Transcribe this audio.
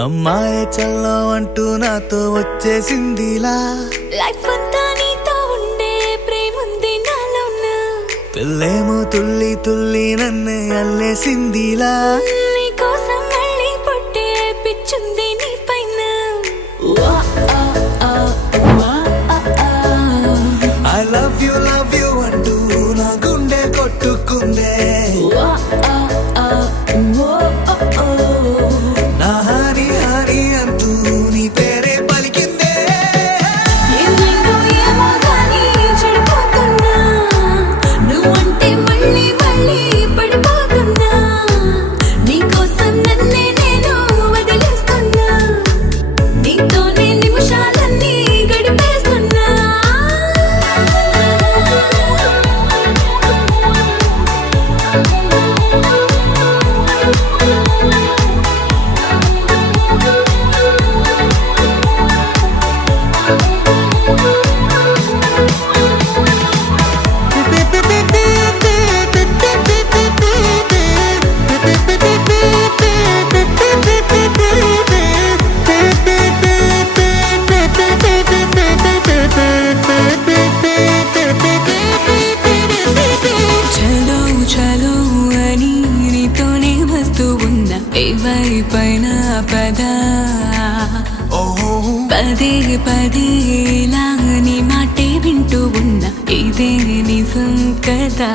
అమ్మాయే చల్లో అంటూ నాతో వచ్చేసిందిలా లైఫ్ అంతా నీతో ఉండే ప్రేముంది నాలోన పిల్లేమో తుల్లి తుల్లి నన్నే అల్లేసిందిలా నీ కోసం మళ్ళీ పుట్టే పిచ్చుంది నీ పైన ఐ లవ్ యు అంటూ నా గుండె కొట్టుకుందే నా హరి హరి అంటూ నీ పేరే పలికిందే ఏమైందో ఏమో గానీ చెడిపోతున్నా నువ్వంటే మళ్ళీ మళ్ళీ పడిపోతున్నా నీకోసం నన్నే నేను వదిలేస్తున్నా నీతోనే నిమిషాలన్నీ గడిపేస్తున్నా చలో అని నీతోనే వస్తూ ఉన్నా ఏవైపైన పదా పదే పదే ఇలా నీ మాటే వింటూ ఉన్నా ఇదే నిజం కదా